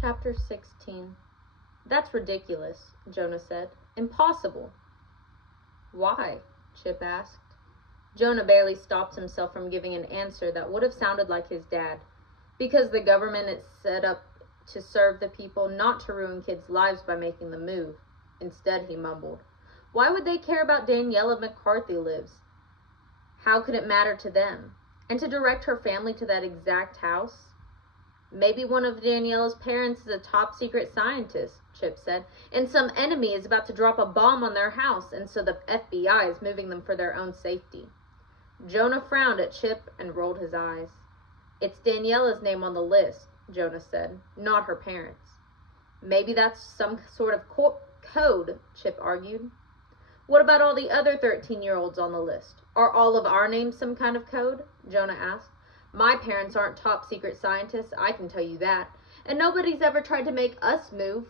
Chapter 16. That's ridiculous, Jonah said. Impossible. Why? Chip asked. Jonah barely stopped himself from giving an answer that would have sounded like his dad. Because the government is set up to serve the people, not to ruin kids' lives by making them move. Instead, he mumbled, why would they care about Daniela McCarthy lives? How could it matter to them? And to direct her family to that exact house? Maybe one of Daniela's parents is a top-secret scientist, Chip said, and some enemy is about to drop a bomb on their house, and so the FBI is moving them for their own safety. Jonah frowned at Chip and rolled his eyes. It's Daniela's name on the list, Jonah said, not her parents. Maybe that's some sort of code, Chip argued. What about all the other 13-year-olds on the list? Are all of our names some kind of code? Jonah asked. My parents aren't top-secret scientists, I can tell you that, and nobody's ever tried to make us move.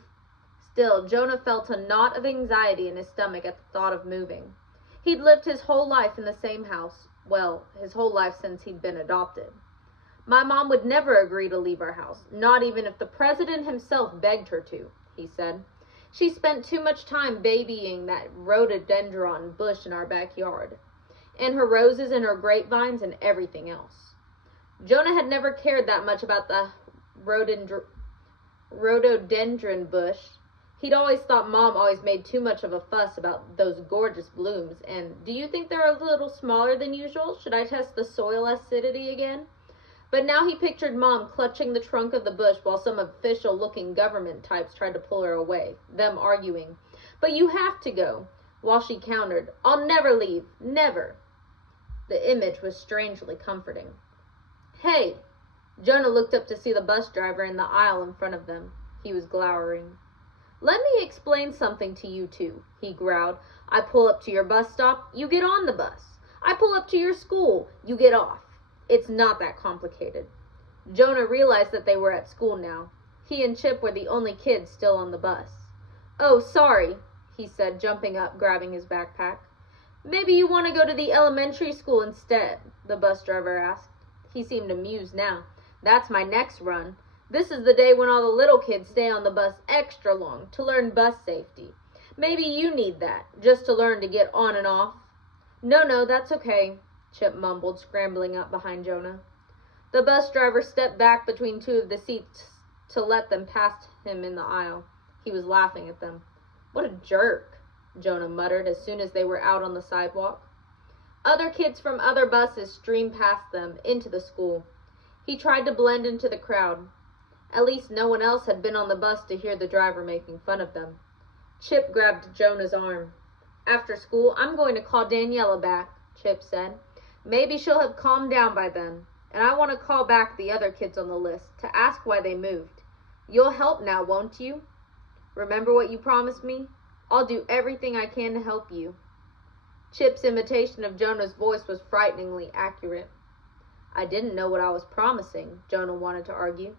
Still, Jonah felt a knot of anxiety in his stomach at the thought of moving. He'd lived his whole life in the same house, well, his whole life since he'd been adopted. My mom would never agree to leave our house, not even if the president himself begged her to, he said. She spent too much time babying that rhododendron bush in our backyard, and her roses and her grapevines and everything else. Jonah had never cared that much about the rhododendron bush. He'd always thought Mom always made too much of a fuss about those gorgeous blooms, and do you think they're a little smaller than usual? Should I test the soil acidity again? But now he pictured Mom clutching the trunk of the bush while some official-looking government types tried to pull her away, them arguing, but you have to go, while she countered, I'll never leave, never. The image was strangely comforting. Hey! Jonah looked up to see the bus driver in the aisle in front of them. He was glowering. Let me explain something to you two, he growled. I pull up to your bus stop, you get on the bus. I pull up to your school, you get off. It's not that complicated. Jonah realized that they were at school now. He and Chip were the only kids still on the bus. Oh, sorry, he said, jumping up, grabbing his backpack. Maybe you want to go to the elementary school instead, the bus driver asked. He seemed amused now. That's my next run. This is the day when all the little kids stay on the bus extra long to learn bus safety. Maybe you need that, just to learn to get on and off. No, that's okay, Chip mumbled, scrambling up behind Jonah. The bus driver stepped back between two of the seats to let them pass him in the aisle. He was laughing at them. What a jerk, Jonah muttered as soon as they were out on the sidewalk. Other kids from other buses streamed past them into the school. He tried to blend into the crowd. At least no one else had been on the bus to hear the driver making fun of them. Chip grabbed Jonah's arm. After school, I'm going to call Daniela back, Chip said. Maybe she'll have calmed down by then. And I want to call back the other kids on the list to ask why they moved. You'll help now, won't you? Remember what you promised me? I'll do everything I can to help you. Chip's imitation of Jonah's voice was frighteningly accurate. I didn't know what I was promising, Jonah wanted to argue.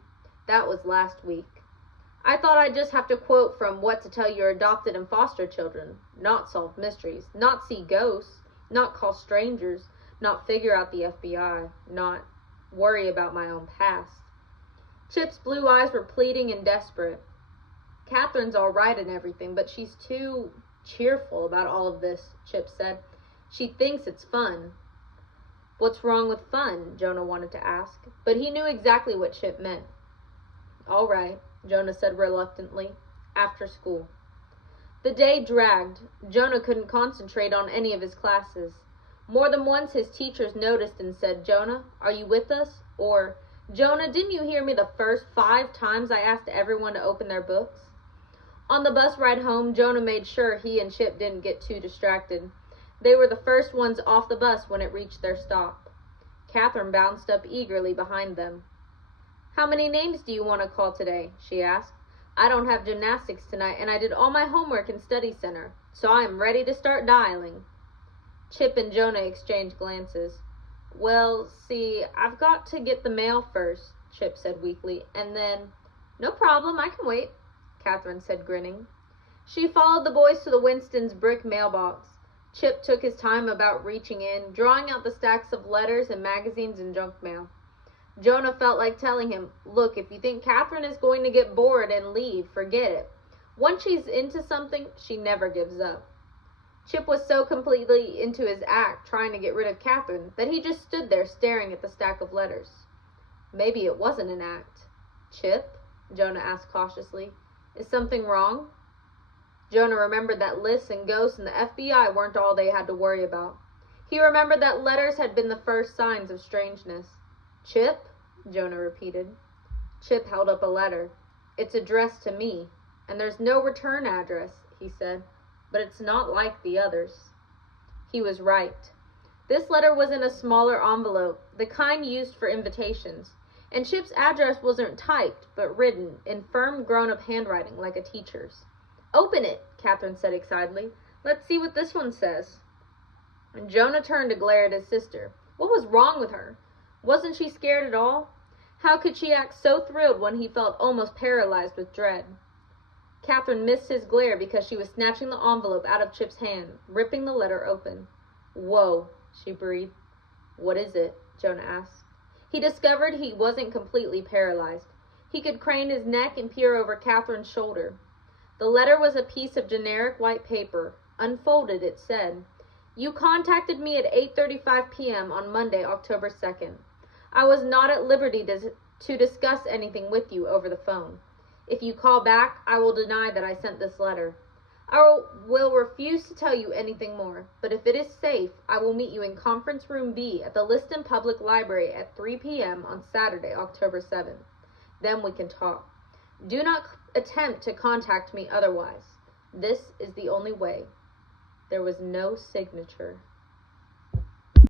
That was last week. I thought I'd just have to quote from What to Tell Your Adopted and Foster Children, not solve mysteries, not see ghosts, not call strangers, not figure out the FBI, not worry about my own past. Chip's blue eyes were pleading and desperate. Catherine's all right and everything, but she's too cheerful about all of this, Chip said. She thinks it's fun. What's wrong with fun? Jonah wanted to ask, but he knew exactly what Chip meant. All right, Jonah said reluctantly. After school. The day dragged. Jonah couldn't concentrate on any of his classes. More than once his teachers noticed and said, Jonah, are you with us? Or, Jonah, didn't you hear me the first 5 times I asked everyone to open their books? On the bus ride home, Jonah made sure he and Chip didn't get too distracted. They were the first ones off the bus when it reached their stop. Catherine bounced up eagerly behind them. How many names do you want to call today? She asked. I don't have gymnastics tonight, and I did all my homework in study center, so I am ready to start dialing. Chip and Jonah exchanged glances. Well, see, I've got to get the mail first, Chip said weakly, and then... No problem, I can wait, Catherine said, grinning. She followed the boys to the Winstons' brick mailbox. Chip took his time about reaching in, drawing out the stacks of letters and magazines and junk mail. Jonah felt like telling him, "Look, if you think Catherine is going to get bored and leave, forget it. Once she's into something, she never gives up." Chip was so completely into his act, trying to get rid of Catherine, that he just stood there staring at the stack of letters. Maybe it wasn't an act. "Chip?" Jonah asked cautiously. "Is something wrong?" Jonah remembered that lists and ghosts and the FBI weren't all they had to worry about. He remembered that letters had been the first signs of strangeness. "Chip?" Jonah repeated. Chip held up a letter. "It's addressed to me, and there's no return address," he said, "but it's not like the others." He was right. This letter was in a smaller envelope, the kind used for invitations, and Chip's address wasn't typed, but written in firm grown-up handwriting like a teacher's. "Open it," Catherine said excitedly. "Let's see what this one says." And Jonah turned to glare at his sister. What was wrong with her? Wasn't she scared at all? How could she act so thrilled when he felt almost paralyzed with dread? Catherine missed his glare because she was snatching the envelope out of Chip's hand, ripping the letter open. "Whoa," she breathed. "What is it?" Jonah asked. He discovered he wasn't completely paralyzed. He could crane his neck and peer over Catherine's shoulder. The letter was a piece of generic white paper. Unfolded, it said, "You contacted me at 8:35 p.m. on Monday, October 2nd. I was not at liberty to discuss anything with you over the phone. If you call back, I will deny that I sent this letter. I will refuse to tell you anything more, but if it is safe, I will meet you in Conference Room B at the Liston Public Library at 3 p.m. on Saturday, October 7th. Then we can talk. Do not attempt to contact me otherwise. This is the only way." There was no signature.